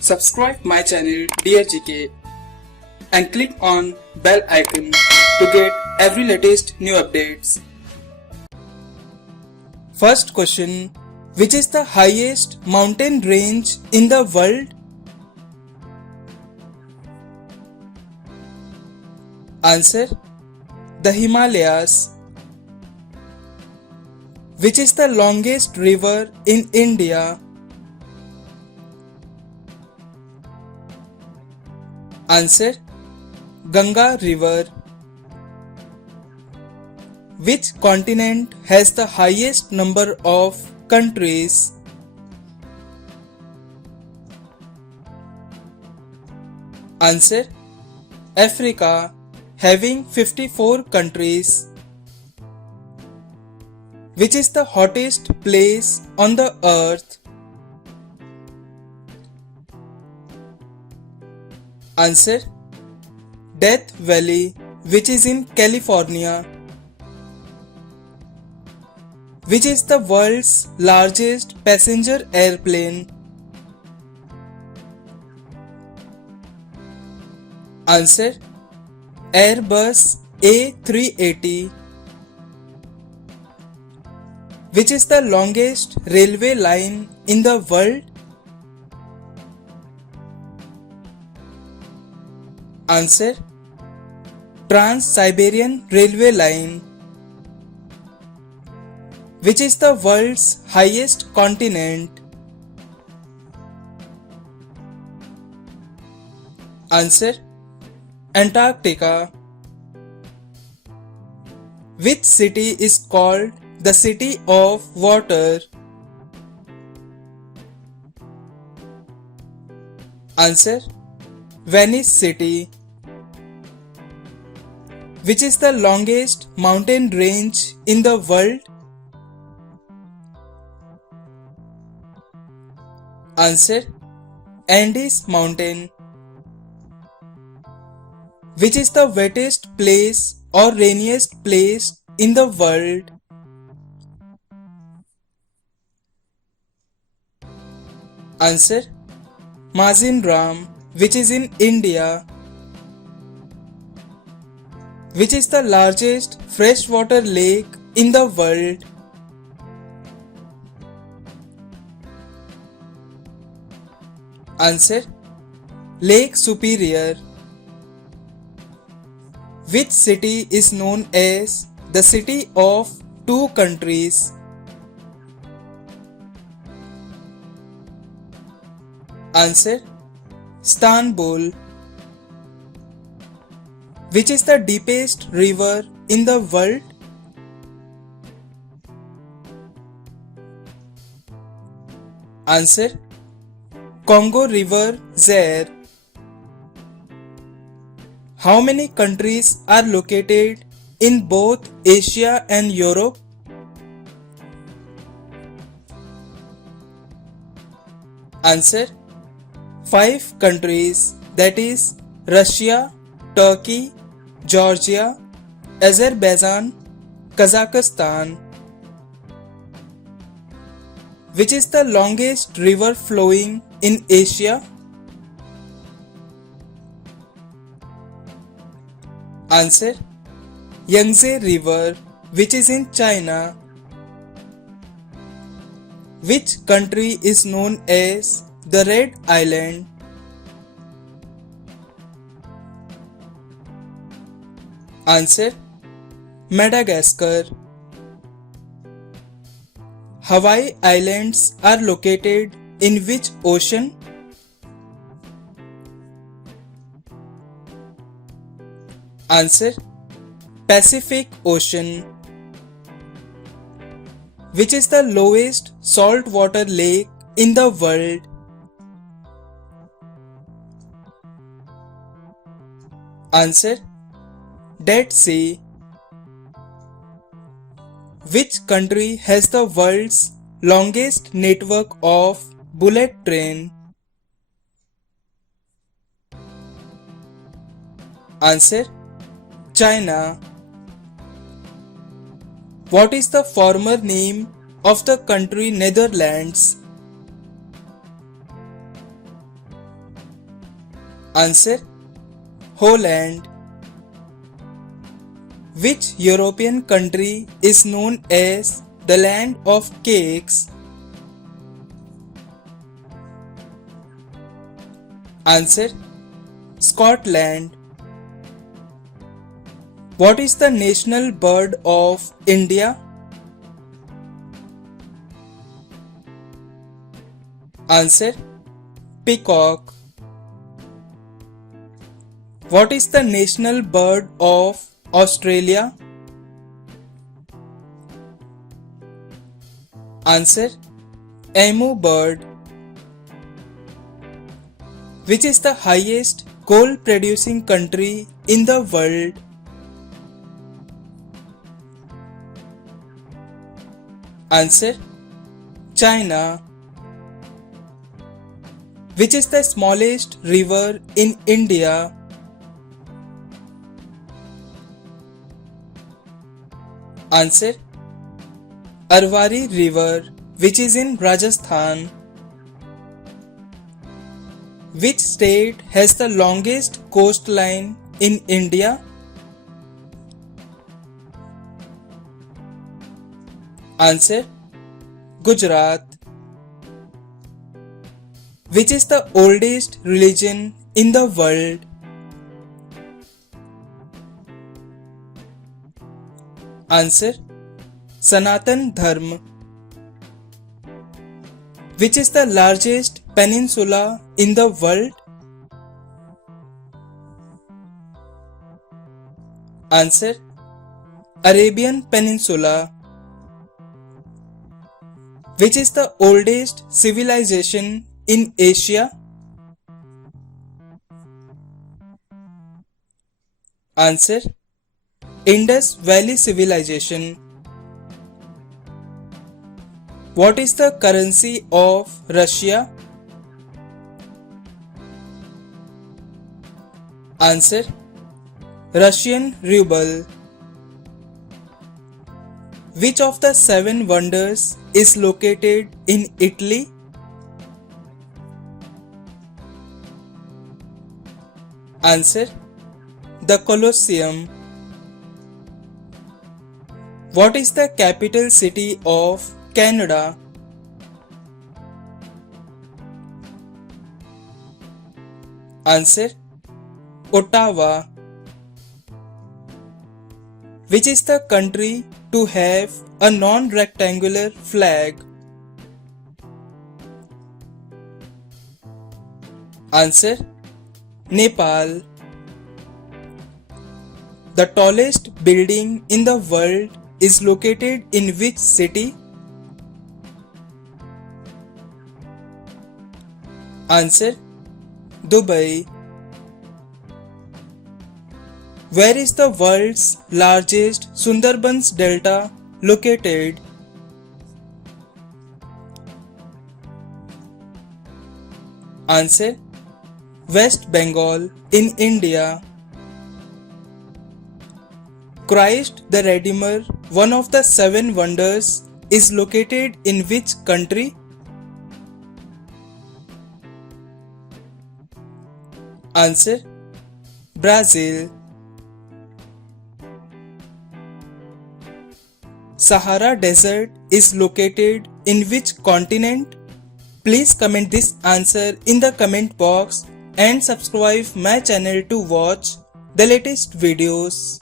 Subscribe my channel Dear GK and click on bell icon to get every latest new updates. First question, which is the highest mountain range in the world? Answer, the Himalayas. Which is the longest river in India? Answer, Ganga river. Which continent has the highest number of countries? Answer, Africa, having 54 countries. Which is the hottest place on the earth? Answer, Death Valley, which is in California. Which is the world's largest passenger airplane? Answer, Airbus A380. Which is the longest railway line in the world? Answer, Trans-Siberian Railway Line. Which is the world's highest continent? Answer, Antarctica. Which city is called the City of Water? Answer, Venice City. Which is the longest mountain range in the world? Answer, Andes Mountain. Which is the wettest place or rainiest place in the world? Answer, Mazinram, which is in India. Which is the largest freshwater lake in the world? Answer, Lake Superior. Which city is known as the City of Two Countries? Answer, Istanbul. Which is the deepest river in the world? Answer, Congo River Zaire. How many countries are located in both Asia and Europe? Answer, 5 countries, that is Russia, Turkey, Georgia, Azerbaijan, Kazakhstan. Which is the longest river flowing in Asia? Answer, Yangtze River, which is in China. Which country is known as the Red Island? Answer, Madagascar. Hawaii Islands are located in which ocean? Answer, Pacific Ocean. Which is the lowest saltwater lake in the world? Answer, Dead Sea. Which country has the world's longest network of bullet train? Answer, China. What is the former name of the country Netherlands? Answer: Holland. Which European country is known as the land of cakes? Answer: Scotland. What is the national bird of India? Answer: Peacock. What is the national bird of Australia? Answer: emu bird. Which is the highest coal producing country in the world? Answer: China. Which is the smallest river in India? Answer: Arwari river, which is in Rajasthan. Which state has the longest coastline in India? Answer: Gujarat. Which is the oldest religion in the world? Answer: Sanatan Dharma. Which is the largest peninsula in the world? Answer: Arabian Peninsula. Which is the oldest civilization in Asia? Answer: Indus Valley Civilization. What is the currency of Russia? Answer: Russian ruble. Which of the 7 wonders is located in Italy? Answer: the Colosseum. What is the capital city of Canada? Answer: Ottawa. Which is the country to have a non-rectangular flag? Answer: Nepal. The tallest building in the world is located in which city? Answer: Dubai. Where is the world's largest Sundarbans Delta located? Answer: West Bengal in India. Christ the Redeemer, one of the 7 wonders, is located in which country? Answer: Brazil. Sahara Desert is located in which continent? Please comment this answer in the comment box and subscribe my channel to watch the latest videos.